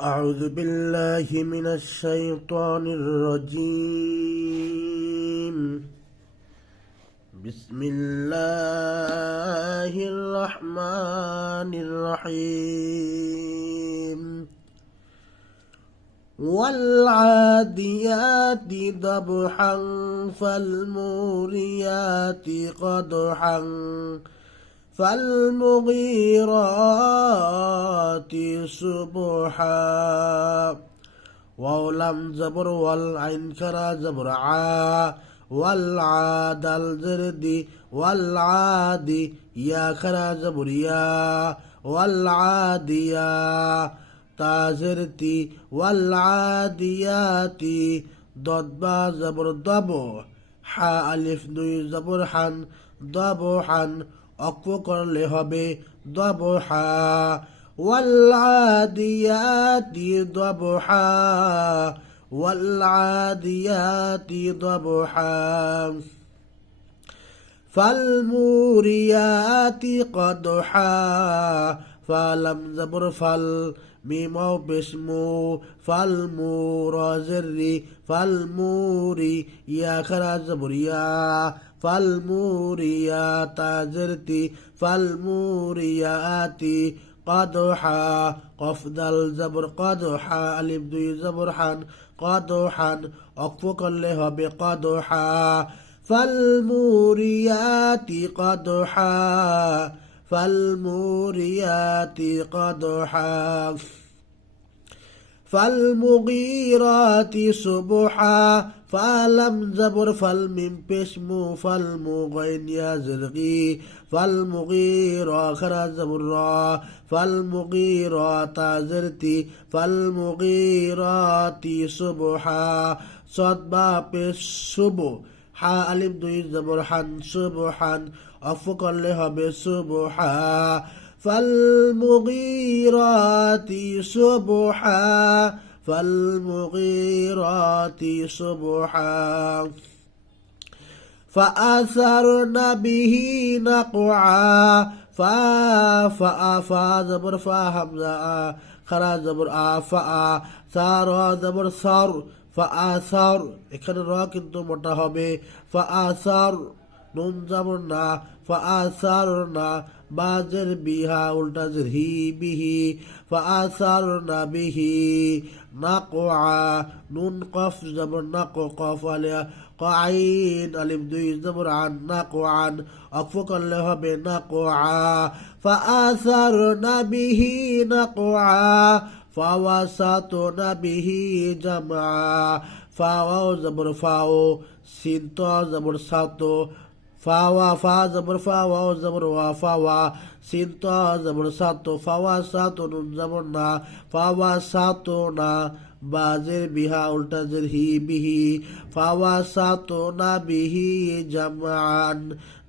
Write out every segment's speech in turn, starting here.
أعوذ بالله من الشيطان الرجيم. بسم الله الرحمن الرحيم. والعاديات ضبحا فالموريات قدحا فالمغيرات صبحا. ولم زبر والعين كرا زبر والعاد الزردي والعادي يا كرا زبر يا والعاديا تازرتي والعاديات ضدبا زبر ضبو حا ألف দুই زبر حن ضبحا অক্ষ করলে হবে দবহা। ওয়াল্আদিয়াতি দবহা ওয়াল্আদিয়াতি দবহা। ফালমুরিয়াতি কদহা ফালাম জবর ফাল মিমাও পেশমু ফালমুরাজিরি ফালমুরি ইয়া খারা জবরিয়া ফালমুরিয়া তাজরতি ফালমুরিয়াতি قدحا قف دال زبر قدحا ألف দুই زبر حن قدحا অক্ষ করলে হবে قدحا فالموريات قدحا فالموريات قدحا فالمغيرات صبحا فلم زبر فالميم بسمو فالمغين يا زرقي فالمغيرة خرا زبر را فالمغيرات زرتي فالمغيرات صبحا صدبا بسبو حا ألف দুই زبر حن صبحا أفق الله بصبحا فالمغيرات صبحا فالمغيرات صبحا فأثرن به نقعا فا زبر فا همزة خرا زبر فا ثار زبر ثر فأثر এখানে র কিন্তু মোটা হবে فأثر নুন জবর না فأثرنا বাজের বিহা উল্টা জের হি বিহি فأثرنا به نقعا নুন কফ জবর নাক কফ আলিয়া قعين ألف দুই জবর عن نقعا অক্ষ করলে হবে نقعا فأثرنا به نقعا فوسطنا به جمعا فاو زبر فاو سين زبر ساتو فاوا فا زبر فاوا زبر وا فاوا سين زبر ساتو فاوا ساتو نون زبر نا فاوا ساتو نا বাজের বিহা উল্টা জের হি বিহি ফাওয়া সাতো না বিহি জামান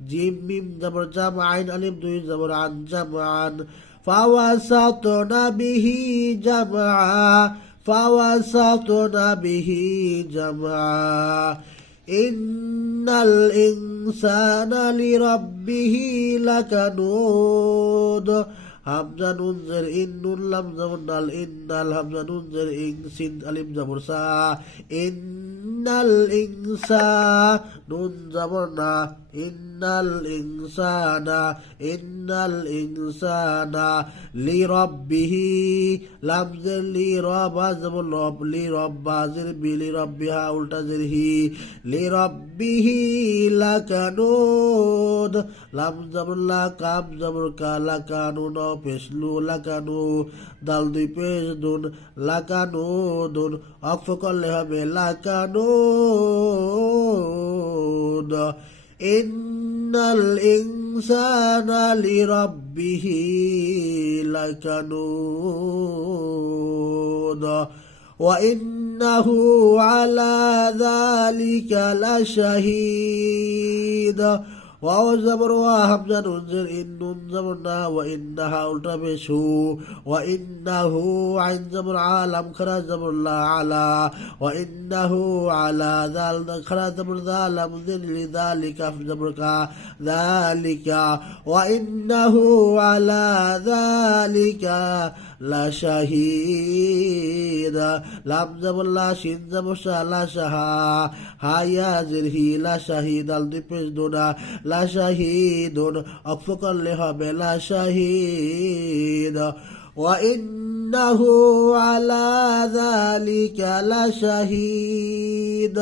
জিম মিম জবর জাম আইন আলিফ দুই জবর আন জামান ফাওয়া সাতো না বিহি জামা ফাওয়া সাতো না বিহি জামা ইন্নাল ইনসানা লিরাব্বিহি লাকানুদ হামজা নুন জের ইন নুন লাম জবর নাল ইন্নাল হামজা নুন জের ইন সিন আলিফ জবর সা ইন্নাল ইনসা নুন জবর না ইন্নাল ইনসানা লিরাব্বিহি লাম জের লি রাবা জবর রব লি রাব্বা জের বি লি রাব্বিহা উল্টা জের হি লিরাব্বিহি লাকানুদ লাম জবর লা কাব জবর কা লাকানুন পেশলু লাকানু দাল দুই পেশ দুন লাকানু দুন অক্ষ করলে হবে লাকানুদ ইন্নাল ইনসানা লিরাব্বিহি লাকানুদ وإنه على ذلك لشهيد واو زبر وهمزة ننزل إن ننزلنا وإنها ألتبسه وإنه عين زبر عالم خرا زبر لا على وإنه على ذلك خرا زبر ذالم ذل لذلك زبرك ذلك وإنه على ذلك লাশাহিদ লাম জবর লা শিন জবর শা লাশাহা হায়া জের হি লাশাহিদ আল দুই পেশ দোনা লাশাহিদুন অক্ষ করলে হবে লাশাহিদ وإنه على ذلك لشهيد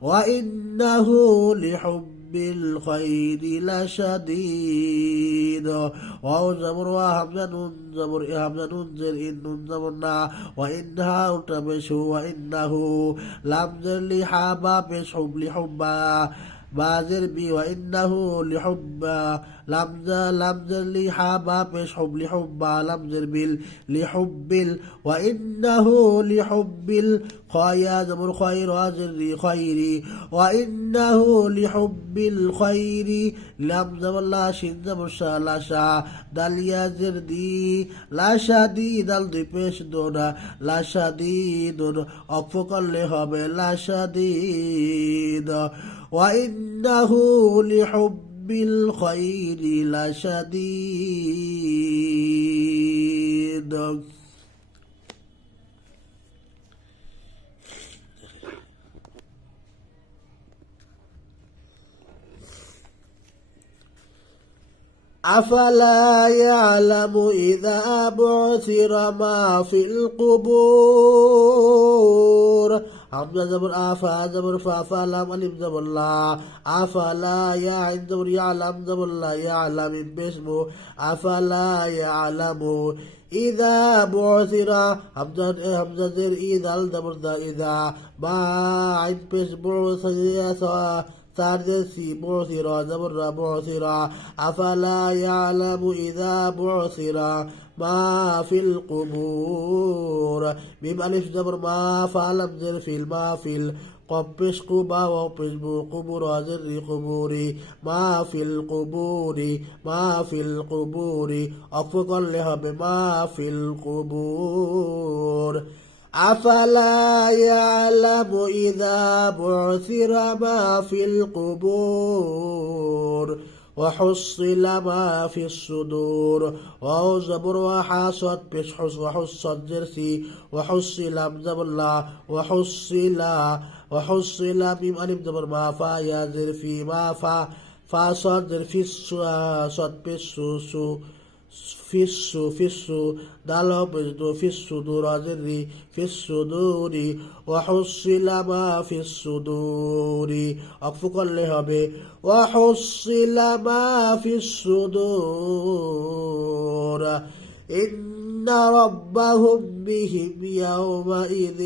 وإنه لحب الخير لشديد واو زبر وهمزة نون زبر همزة نون زر إن نون زبر نا وإنها تبشو وإنه لم زر لحابا بشحب لحبا بازر بي وإنه لحب لمزر لحابا بش حب لحبا لمزر بال لحب وإنه لحب الخيا زمر خير وازر خيري وإنه لحب الخير لمزر لا شين زمر شا لا شا دال يازر دي لا شديد دال دي بش دونا لا شديد أفق اللي هب لا شديد وإنه لحب بالخير لشديد أفلا يعلم إذا بعثر ما في القبور حمزة زبر آفا زبر فافا لام ألف زبر لا أفلا يعلم زبر يعلم زبر لا يعلم باسمه أفلا يعلم إذا بعثر حمزة زر إذا زبر إذا ما عين بس بعثر سادسي بعثر زبر بعثر أفلا يعلم إذا بعثر ما في القبور ميم ألف زبر ما فعلم زر في ما في قبش قبا وقبش قبور زر قبوري ما في القبور ما في القبور أفق لها بما في القبور أفلا يعلم إذا بعثر ما في القبور وحصل ما في الصدور وهو زبر وحاصد بشحص وحصد جرسي وحصل زبر لا وحصل ميم ألف زبر ما فا يا زر في ما فا صد زر في صد بسو في السو دالو بجدو في الصدور زري في الصدور وحصل ما في الصدور أقفق اللي به وحصل ما في الصدور إن ربهم بهم يومئذ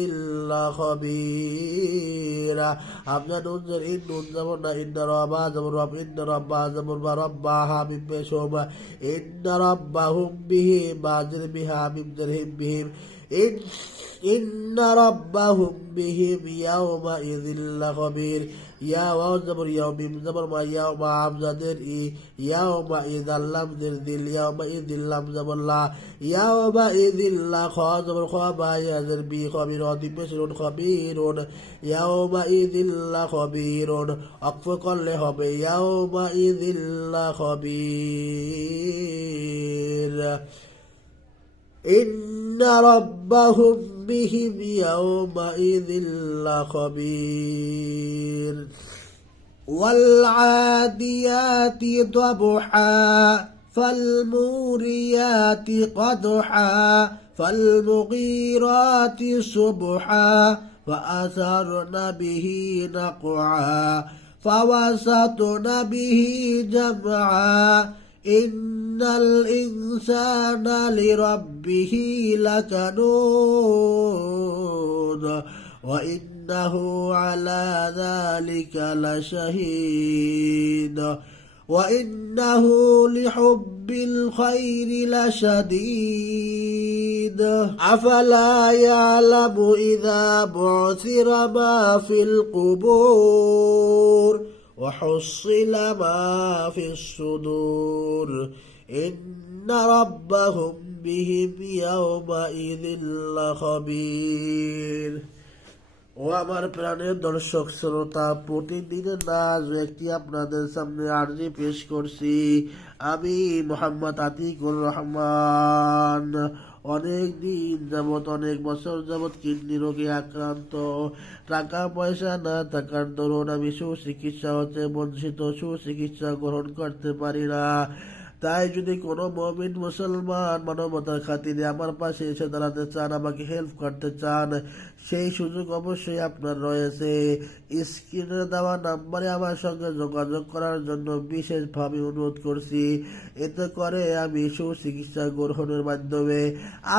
لخبير حمزة ننزل إن ننزل إن ربا زبر رب إن ربا زبر ربها من بشوما إن ربهم بهم بازر بها من درهم بهم إن ربهم بهم يومئذ لخبير يا واو زبر يوم زبر ما يوم حمزة در يومئذ لم در ذل يومئذ لم زبر لا يومئذ لا خا زبر خا با يا زر بي خبير بشر خبير يومئذ لخبير أقفق له يومئذ لخبير إن ربهم بهم يومئذ لخبير والعاديات ضبحا فالموريات قدحا فالمغيرات صبحا فأثرن به نقعا فوسطن به جمعا إن الإنسان لربه لكنود وإنه على ذلك لشهيد وإنه لحب الخير لشديد أفلا يعلم إذا بعثر ما في القبور وحصل ما في الصدور إن ربهم بهم يومئذ لخبير ও আমার প্রাণের দর্শক শ্রোতা, প্রতিদিনের নাজ একটি আপনাদের সামনে আরজি পেশ করছি আমি মোহাম্মদ আতিকুর রহমান। অনেক দিন যাবৎ, অনেক বছর যাবৎ কিডনি রোগে আক্রান্ত। টাকা পয়সা না থাকার দরুন আমি সুচিকিৎসা হতে বঞ্চিত, সুচিকিৎসা গ্রহণ করতে পারি না। তাই যদি কোনো মুমিন মুসলমান মানবতার খাতিরে আমার পাশে এসে দাঁড়াতে চান, আমাকে হেল্প করতে চান, সেই সুযোগ অবশ্যই আপনার রয়েছে। স্ক্রিনে দেওয়া নাম্বারে আমার সঙ্গে যোগাযোগ করার জন্য বিশেষভাবে অনুরোধ করছি। এতে করে আমি সুচিকিৎসা গ্রহণের মাধ্যমে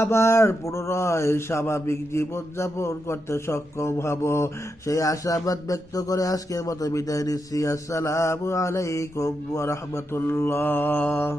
আবার পুনরায় স্বাভাবিক জীবনযাপন করতে সক্ষম হব, সেই আশাবাদ ব্যক্ত করে আজকের মতো বিদায় নিচ্ছি। আসসালামু আলাইকুম ওয়া রাহমাতুল্লাহ।